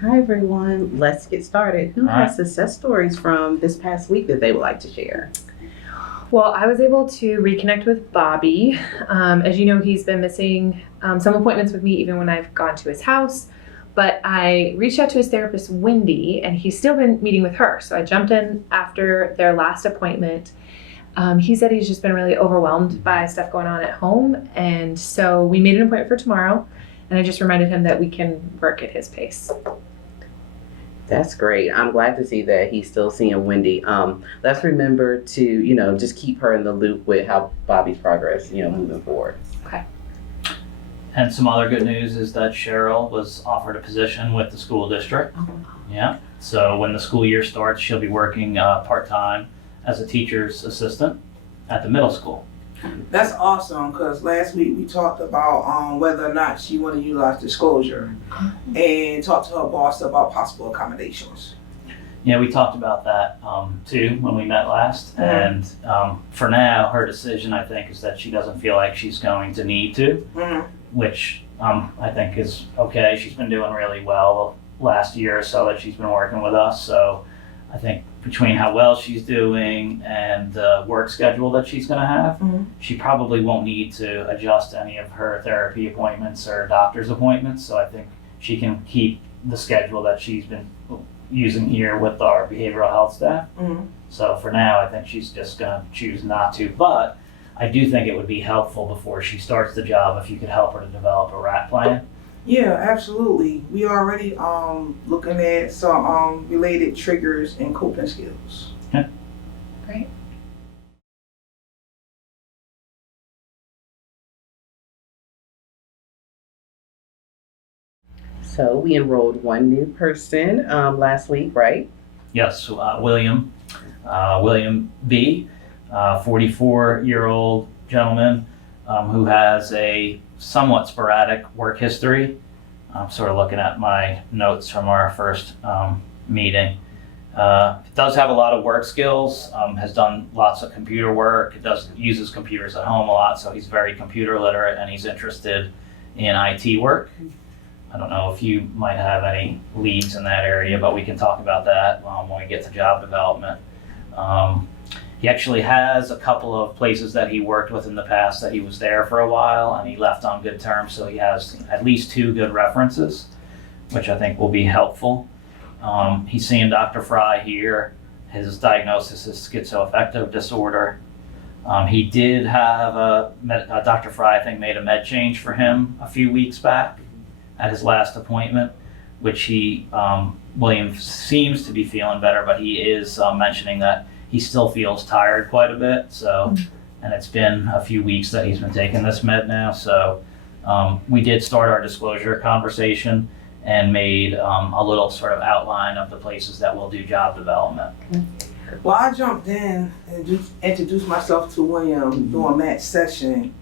Hi, everyone. Let's get started. Who has success stories from this past week that they would like to share? Well, I was able to reconnect with Bobby. As you know, he's been missing some appointments with me even when I've gone to his house. But I reached out to his therapist, Wendy, and he's still been meeting with her. So I jumped in after their last appointment. He said he's just been really overwhelmed by stuff going on at home. And so we made an appointment for tomorrow. And I just reminded him that we can work at his pace. That's great. I'm glad to see that he's still seeing Wendy. Let's remember to, just keep her in the loop with how Bobby's progress, moving forward. Okay. And some other good news is that Cheryl was offered a position with the school district. Oh. Yeah. So when the school year starts, she'll be working part-time as a teacher's assistant at the middle school. That's awesome, because last week we talked about whether or not she wanted to utilize disclosure and talked to her boss about possible accommodations. Yeah, we talked about that too when we met last. And for now, her decision, I think, is that she doesn't feel like she's going to need to, which I think is okay. She's been doing really well the last year or so that she's been working with us. So I think between how well she's doing and the work schedule that she's going to have, she probably won't need to adjust any of her therapy appointments or doctor's appointments. So I think she can keep the schedule that she's been using here with our behavioral health staff. So for now, I think she's just going to choose not to. But I do think it would be helpful before she starts the job if you could help her to develop a RAT plan. Yeah, absolutely. We already looking at some related triggers and coping skills. Okay. Great. So we enrolled one new person last week, right? Yes, William B., 44-year-old gentleman who has a somewhat sporadic work history. I'm sort of looking at my notes from our first meeting. Does have a lot of work skills, has done lots of computer work, uses computers at home a lot, so he's very computer literate and he's interested in IT work. I don't know if you might have any leads in that area, but we can talk about that when we get to job development. He actually has a couple of places that he worked with in the past that he was there for a while and he left on good terms, so he has at least 2 good references, which I think will be helpful. He's seeing Dr. Fry here. His diagnosis is schizoaffective disorder. He did have Dr. Fry, I think, made a med change for him a few weeks back at his last appointment, which William seems to be feeling better, but he is mentioning that he still feels tired quite a bit. So, and it's been a few weeks that he's been taking this med now. So we did start our disclosure conversation and made a little sort of outline of the places that we'll do job development. Well, I jumped in and introduced myself to William during Matt's session,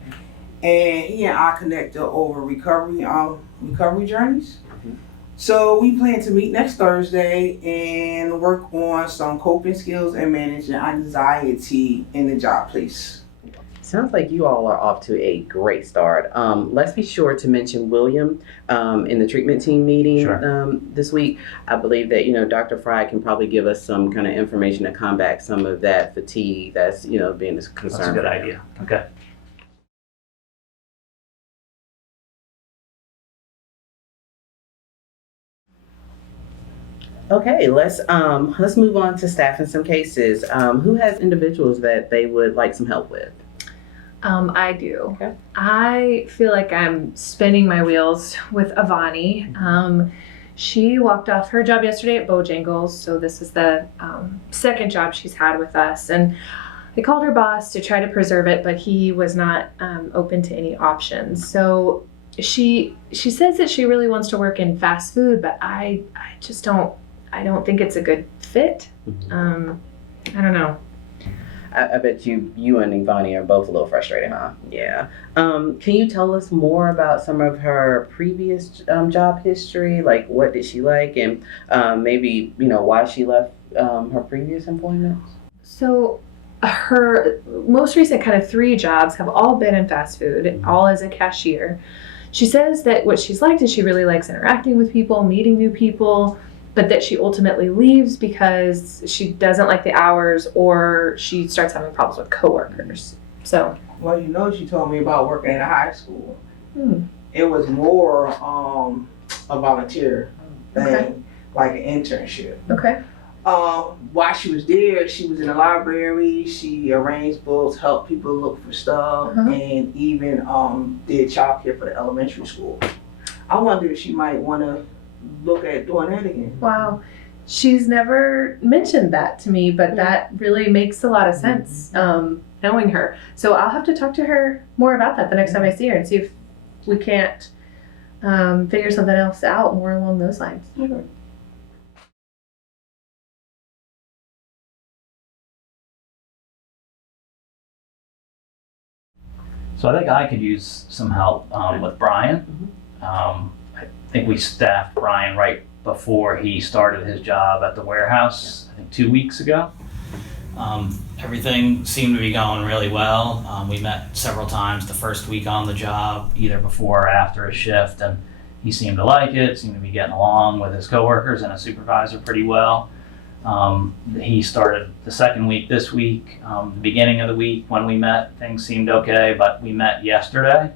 and he and I connected over recovery journeys. So we plan to meet next Thursday and work on some coping skills and managing anxiety in the job place. Sounds like you all are off to a great start. Let's be sure to mention William in the treatment team meeting this week. I believe that, Dr. Fry can probably give us some kind of information to combat some of that fatigue that's, being a concern. That's a good idea. Okay. Okay, let's move on to staff in some cases. Who has individuals that they would like some help with? I do. Okay. I feel like I'm spinning my wheels with Avani. She walked off her job yesterday at Bojangles, so this is the second job she's had with us. And I called her boss to try to preserve it, but he was not open to any options. So she says that she really wants to work in fast food, but I just don't think it's a good fit. I don't know. I bet you and Ivani are both a little frustrated, huh? Yeah. Can you tell us more about some of her previous job history? Like, what did she like, and maybe why she left her previous employment? So her most recent kind of 3 jobs have all been in fast food, all as a cashier. she says that what she's liked is she really likes interacting with people, meeting new people, but that she ultimately leaves because she doesn't like the hours or she starts having problems with coworkers. So. Well, she told me about working in a high school. Hmm. It was more a volunteer thing, Okay. like an internship. Okay. While she was there, she was in the library. She arranged books, helped people look for stuff, and even did childcare for the elementary school. I wonder if she might want to look at doing that again. Wow. She's never mentioned that to me, but that really makes a lot of sense, knowing her. So I'll have to talk to her more about that the next time I see her and see if we can't figure something else out more along those lines. So I think I could use some help with Brian. I think we staffed Brian right before he started his job at the warehouse, I think 2 weeks ago. Everything seemed to be going really well. We met several times the first week on the job, either before or after a shift, and he seemed to like it, seemed to be getting along with his coworkers and his supervisor pretty well. He started the second week this week. The beginning of the week when we met, things seemed okay, but we met yesterday,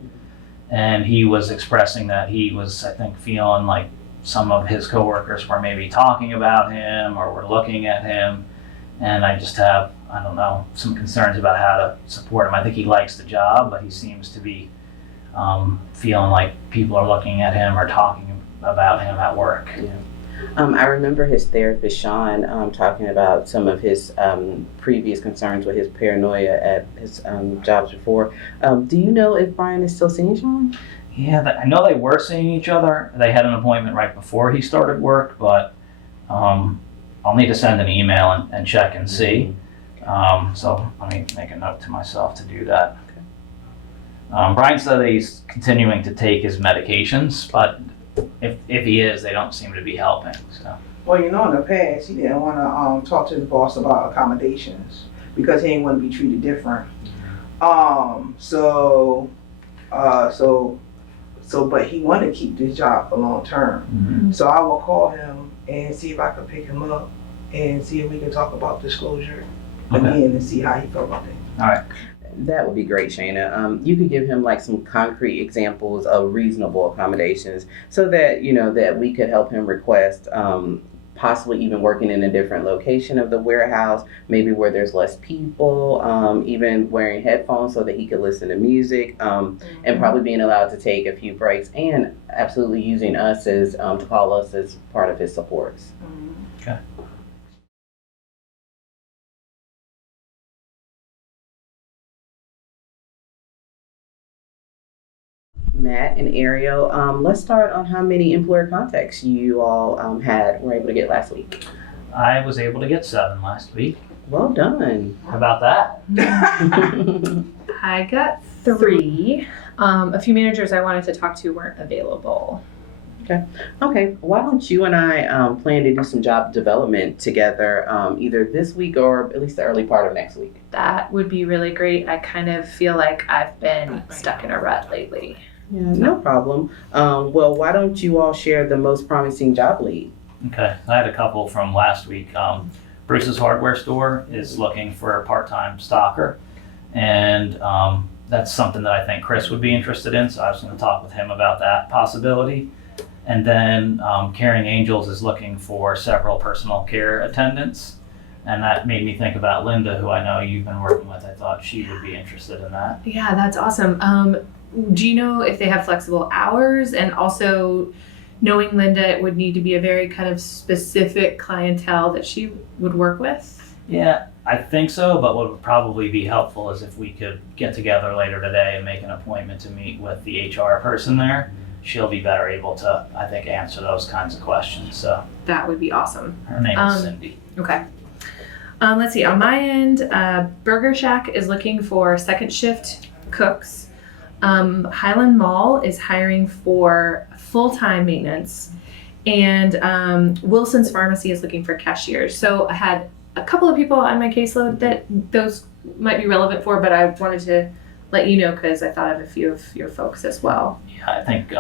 and he was expressing that he was, I think, feeling like some of his coworkers were maybe talking about him or were looking at him, and I just have, I don't know, some concerns about how to support him. I think he likes the job, but he seems to be feeling like people are looking at him or talking about him at work. Yeah. I remember his therapist, Sean, talking about some of his previous concerns with his paranoia at his jobs before. Do you know if Brian is still seeing Sean? Yeah, I know they were seeing each other. They had an appointment right before he started work, but I'll need to send an email and check and see. So let me make a note to myself to do that. Okay. Brian said that he's continuing to take his medications, but if he is, they don't seem to be helping. So. Well, in the past, he didn't want to talk to his boss about accommodations because he didn't want to be treated different. But he wanted to keep this job for long term. Mm-hmm. So I will call him and see if I can pick him up and see if we can talk about disclosure again and see how he felt about it. All right. That would be great, Shayna. You could give him like some concrete examples of reasonable accommodations so that, that we could help him request possibly even working in a different location of the warehouse, maybe where there's less people, even wearing headphones so that he could listen to music, and probably being allowed to take a few breaks and absolutely using us as, to call us as part of his supports. Okay. Matt and Ariel, let's start on how many employer contacts you all were able to get last week. I was able to get 7 last week. Well done. How about that? I got 3. A few managers I wanted to talk to weren't available. Okay. Why don't you and I plan to do some job development together either this week or at least the early part of next week? That would be really great. I kind of feel like I've been stuck in a rut lately. Yeah, no problem. Well, why don't you all share the most promising job lead? Okay. I had a couple from last week. Bruce's hardware store is looking for a part-time stocker, and that's something that I think Chris would be interested in, so I was going to talk with him about that possibility. And then Caring Angels is looking for several personal care attendants, and that made me think about Linda, who I know you've been working with. I thought she would be interested in that. Yeah, that's awesome. Do you know if they have flexible hours? And also, knowing Linda, it would need to be a very kind of specific clientele that she would work with? Yeah, I think so, but what would probably be helpful is if we could get together later today and make an appointment to meet with the HR person there. She'll be better able to, I think, answer those kinds of questions. So that would be awesome. Her name is Cindy. Okay. Let's see. On my end, Burger Shack is looking for second shift cooks. Highland Mall is hiring for full-time maintenance. And Wilson's Pharmacy is looking for cashiers. So I had a couple of people on my caseload that those might be relevant for, but I wanted to let you know because I thought of a few of your folks as well. Yeah, I think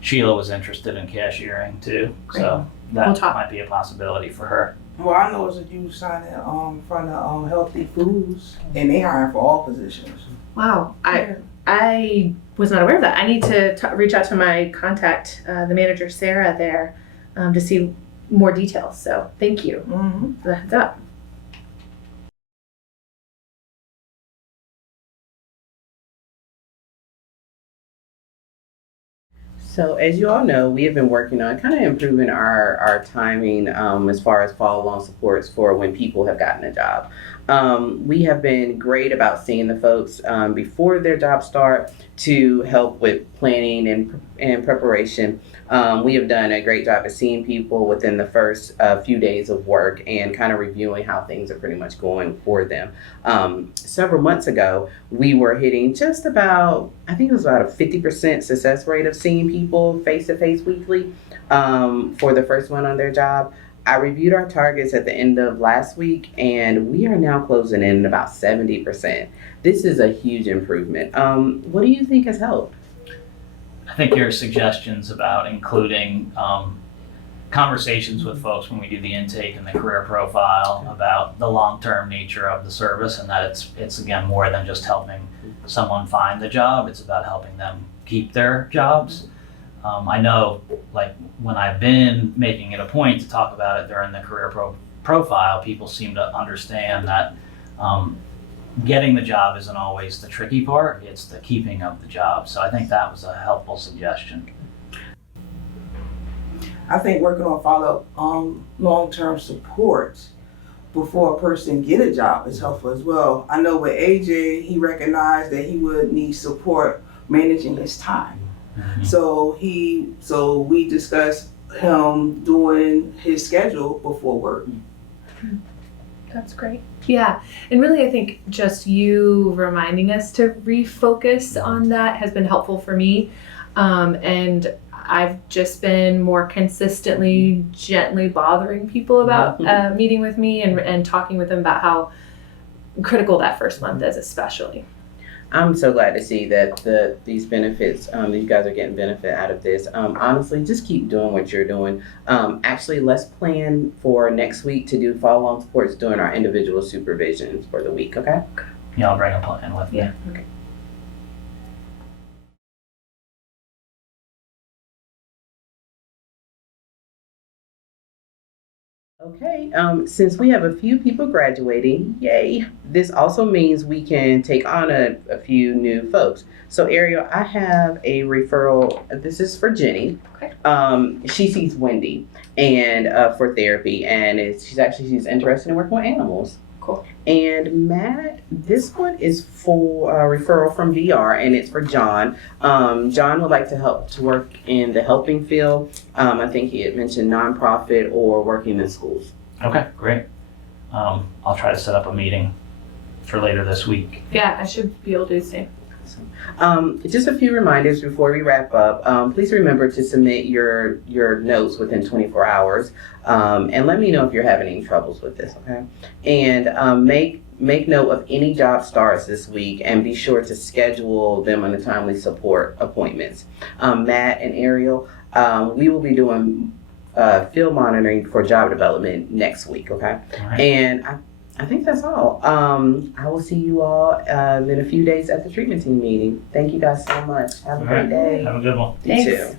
Sheila was interested in cashiering too, so that We'll talk. might be a possibility for her. Well, I know it's a you signing from the Healthy Foods, and they hiring for all positions. Wow, I was not aware of that. I need to reach out to my contact, the manager Sarah there, to see more details. So thank you Mm-hmm. for the heads up. So as you all know, we have been working on kind of improving our timing as far as follow-along supports for when people have gotten a job. We have been great about seeing the folks before their job start to help with planning and preparation. We have done a great job of seeing people within the first few days of work and kind of reviewing how things are pretty much going for them. Several months ago, we were hitting just about, I think it was about a 50% success rate of seeing people face-to-face weekly for the first one on their job. I reviewed our targets at the end of last week, and we are now closing in at about 70%. This is a huge improvement. What do you think has helped? I think your suggestions about including conversations with folks when we do the intake and the career profile about the long-term nature of the service, and that it's again more than just helping someone find the job, it's about helping them keep their jobs. I know, like, when I've been making it a point to talk about it during the career profile, people seem to understand that getting the job isn't always the tricky part, it's the keeping of the job. So I think that was a helpful suggestion. I think working on follow long-term support before a person get a job is helpful as well. I know with AJ, he recognized that he would need support managing his time. Mm-hmm. So we discussed him doing his schedule before work. That's great. Yeah, and really I think just you reminding us to refocus on that has been helpful for me. And I've just been more consistently, gently bothering people about meeting with me and talking with them about how critical that first month is, especially. I'm so glad to see that these benefits, you guys are getting benefit out of this. Honestly, just keep doing what you're doing. Actually, let's plan for next week to do follow-along supports during our individual supervisions for the week, okay? Yeah, I'll bring a plan with me. Yeah. Okay. Okay, since we have a few people graduating, yay, this also means we can take on a few new folks. So Ariel, I have a referral, this is for Jenny. Okay. She sees Wendy and for therapy, and she's interested in working with animals. Cool. And Matt, this one is for referral from VR, and it's for John. John would like to work in the helping field. I think he had mentioned nonprofit or working in schools. Okay, great. I'll try to set up a meeting for later this week. Yeah, I should be able to do the same. Just a few reminders before we wrap up. Please remember to submit your notes within 24 hours. And let me know if you're having any troubles with this, okay? And make note of any job starts this week and be sure to schedule them on the timely support appointments. Matt and Ariel, we will be doing field monitoring for job development next week, okay? All right. And I think that's all. I will see you all in a few days at the treatment team meeting. Thank you guys so much. Have a great day. Have a good one. You Thanks. too.